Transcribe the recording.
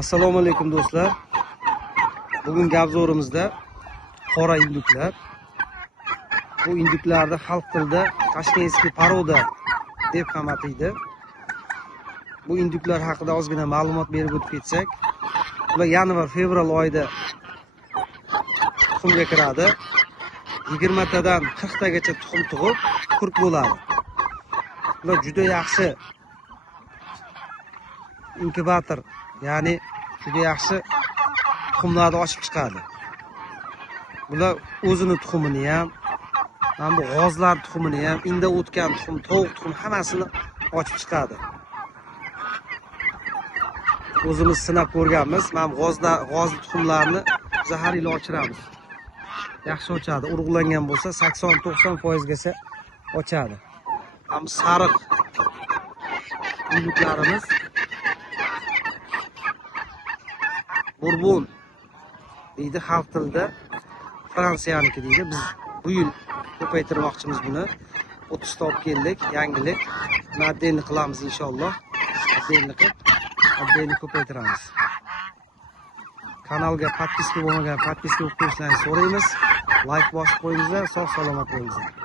Assalomu alaykum do'stlar. Bugungi obzorimizda qora induklar. Bu induklarni xalq tilida Tashkentskiy poroda deb ham ataydi. Bu induklar haqida ozgina ma'lumot berib o'tib ketsak, ular yanvar-fevral oyida tuxumga kiradi. 20 tadan 40 tagacha tuxum tug'ib, kurk bo'ladi. Ular juda yaxshi inkubator, ya'ni juda yaxshi tuxumlarni ochib chiqadi. Bular o'zini tuxumini ham, mana bu g'ozlar tuxumini ham, inda o'tgan tuxum, tovuq tuxum hammasini ochib chiqadi. O'zimiz sinab ko'rganmiz. Mana g'ozli tuxumlarni biz har yil ochiramiz. Yaxshi ochadi. Urug'langan bo'lsa 80-90% gacha ochadi. Ham sariq induklarimiz Bourbon deydi xalq tilida, Fransiyaniki deydi. Biz bu yil ko'paytirmoqchimiz buni. 30 ta olib keldik, yangilik. Moddelni qilamiz inshaalloh. Moddelni ko'paytiramiz. Kanalga podpiska bo'lmagan, podpiska bo'lib qo'yishlaringizni so'raymiz. Like bosib qo'yingizlar, sog' salomat bo'lingizlar.